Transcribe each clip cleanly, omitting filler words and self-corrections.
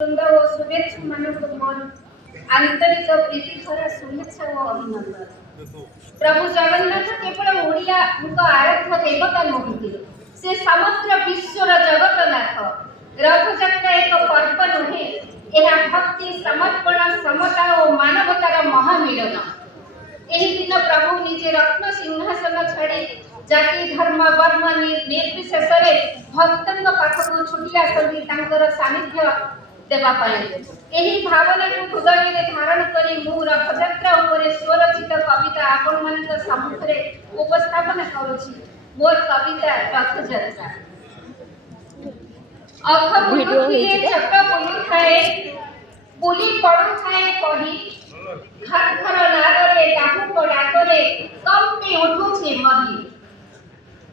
ଓ ଶୁଭେଚ୍ଛୁମାନଙ୍କୁ ମୋର ଆନ୍ତରିକ ପ୍ରୀତିଭରା ଶୁଭେଚ୍ଛା ଓ ଅଭିନନ୍ଦନ। ପ୍ରଭୁ ଜଗନ୍ନାଥ କେବଳ ଓଡ଼ିଆଙ୍କ ଆରାଧ୍ୟ ଦେବତା ନୁହନ୍ତି, ସେ ସମଗ୍ର ବିଶ୍ୱର ଜଗତନାଥ। ରଥଯାତ୍ରା ଏକ ପର୍ବ ନୁହେଁ, ଏହା ଭକ୍ତି, ସମର୍ପଣ, ସମତା ଓ ମାନବତାର ମହାମିଳନ। ଏହି ଦିନ ପ୍ରଭୁ ନିଜେ ରତ୍ନ ସିଂହାସନ ଛାଡ଼ି ଜାତି, ଧର୍ମ, ବର୍ଣ୍ଣ ନିର୍ବିଶେଷରେ ଭକ୍ତଙ୍କ ପାଖକୁ ଛୁଟି ଆସନ୍ତି ତାଙ୍କର ସାନ୍ନିଧ୍ୟ ଦେବା ପାଇଁ। ଏହି ଭାବନାକୁ ହୃଦୟରେ ଧାରଣ କରି ମୁଁ ରଥଯାତ୍ରା ଉପରେ ସ୍ୱରଚିତ କବିତା ଆପଣମାନଙ୍କ ସମ୍ମୁଖରେ ଉପସ୍ଥାପନ କରୁଛି। ମୋର କବିତା ରଥଯାତ୍ରା। ଅଖ ବୁଲୁଥିଲେ ଚକ ବୁଲୁଥାଏ, ବୁଲି ପଡୁଥାଏ କହି, ଘର ଘର ନାଦରେ ଡାହୁକ ଡାକରେ କମ୍ପି ଉଠୁଛି ମହି।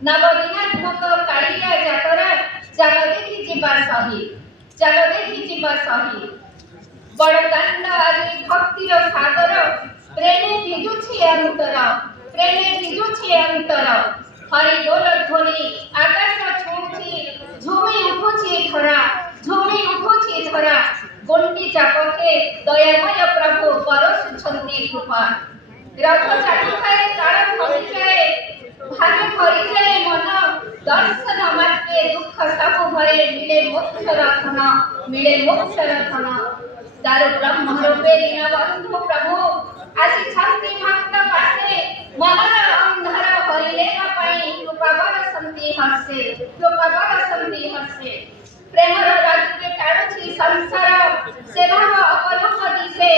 ନବଦିନାତ୍ମକ କାଳିଆ ଯାତରା, ଚାଲ ଦେଖି ଯିବା ସହି, ଚାଲ ଦେଖି ଯିବା ସହି। ବଡ଼ ଦାଣ୍ଡ ଆଜି ଭକ୍ତିର ସାଗର, ପ୍ରେମେ ଭିଜୁଛି ଅନ୍ତର, ପ୍ରେମେ ଭିଜୁଛି ଅନ୍ତର। ହରିବୋଲ ଧ୍ୱନି ଆକାଶ ଛୁଉଁଛି, ଝୁମି ଉଠୁଛି ଧରା, ଝୁମି ଉଠୁଛି ଧରା। ଗୁଣ୍ଡିଚା ପଥେ ଦୟାମୟ ପ୍ରଭୁ ବରଷୁଛନ୍ତି କୃପା। ରଥ ଚାଲୁଥାଏ କାଳ ଥମିଯାଏ, ଭାଗ୍ୟ ଭରିଯାଏ ମନ, ଦର୍ଶନ ମାତ୍ରେ ଦୁଃଖ ସବୁ ଭରେ ମିଳେ ମୋକ୍ଷ ରଥନ, ମିଳେ ମୋକ୍ଷ ରଥନ। ଦାରୁ ବ୍ରହ୍ମ ରୂପେ ଦୀନବନ୍ଧୁ ପ୍ରଭୁ ଆସିଛନ୍ତି ଭକ୍ତ ପାଶେ, ମନର ଅନ୍ଧାର ହରିଲେବା ପାଇଁ କୃପା ବରଷନ୍ତି ହସେ, କୃପା ବରଷନ୍ତି ହସେ। ପ୍ରେମର ରାଜରେ ଟାଣୁଛି ସଂସାର, ସେ ଭାବ ଅପଲୋକ ଦିଶେ,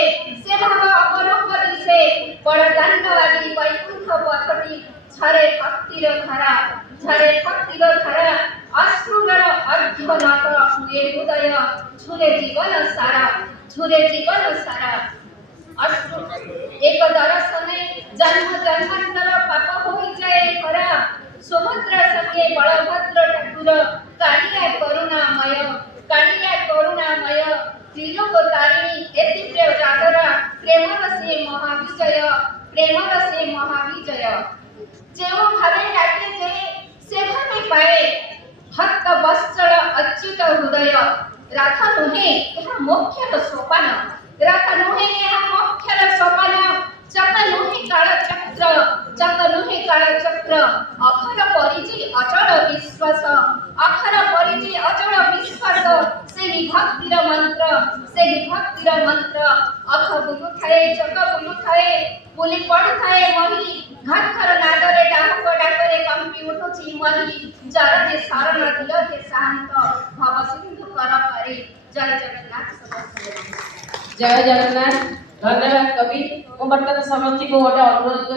ସେ ଭାବ ଅପଲୋକ ଦିଶେ। ବଡ଼ଦାଣ୍ଡ ଆଜି ବୈକୁଣ୍ଠ ପଥଟି, ଝରେ ଭକ୍ତିର ଧାରା, ଝରେ ଭକ୍ତିର ଧାରା। ଅଶ୍ରୁର ଅର୍ଦ୍ଧନାଦ ହୁଏ ହୃଦୟ, ଝୁରେ ଜୀବନ ସାରା, ଝୁରେ ଜୀବନ ସାରା। ଅଶ୍ରୁ ଏକ ଦର୍ଶନେ ଜନ୍ମ ଜନ୍ମାନ୍ତର ପାପ ହୋଇଯାଏ ଖରା। ସୁଭଦ୍ରା ସଙ୍ଗେ ବଳଭଦ୍ର ଠାକୁର, କାଳିଆ କରୁଣାମୟ, କାଳିଆ କରୁଣାମୟ। ତ୍ରିଲୋକ ତାରିଣୀ ଏତିବ୍ର ଯାତରା, ପ୍ରେମର ସେ ମହାବିଜୟ, ପ୍ରେମର ସେ ମହାବିଜୟ। ଯେଉଁ ଭାବେ ଡାକେ ଯେ ସେ ଭାବେ ପାଏ, ଭକ୍ତ ବତ୍ସଳ ଅଚ୍ୟୁତ ହୃଦୟ। ରଥ ନୁହେଁ ଏହା ମୋକ୍ଷର ସୋପାନ, ରଥ ନୁହେଁ ଏହା ମୋକ୍ଷର ସୋପାନ। ଚକ ନୁହେଁ କାଳଚକ୍ର, ଚକ ନୁହେଁ କାଳଚକ୍ର। ଅଖର ପରିଚି ଅଚଳ ବିଶ୍ୱାସ, ଅଖର ପରିଚି ଅଚଳ ବିଶ୍ୱାସ। ସେହି ଭକ୍ତିର ମନ୍ତ୍ର, ସେହି ଭକ୍ତିର ମନ୍ତ୍ର। ଅଖ ବୁଲୁଥାଏ ଚକ ବୁଲୁଥାଏ, ବୁଲି ପଡୁଥାଏ ମହି, ଘର ଘର ନାଦରେ ଡାହୁକ ଡାକରେ କମ୍ପି ଉଠୁଛି ମହି। ଜର ଯେ ଶରଣ ଦିଅ ହେ ସାନ୍ତ, ଭବ ସିନ୍ଧୁ କର ପାରି। ଜୟ ଜଗନ୍ନାଥ। ଜୟ ଜଗନ୍ନାଥ। ଧନ୍ୟବାଦ କବି। ମୁଁ ବର୍ତ୍ତମାନ ସମସ୍ତଙ୍କୁ ଗୋଟେ ଅନୁରୋଧ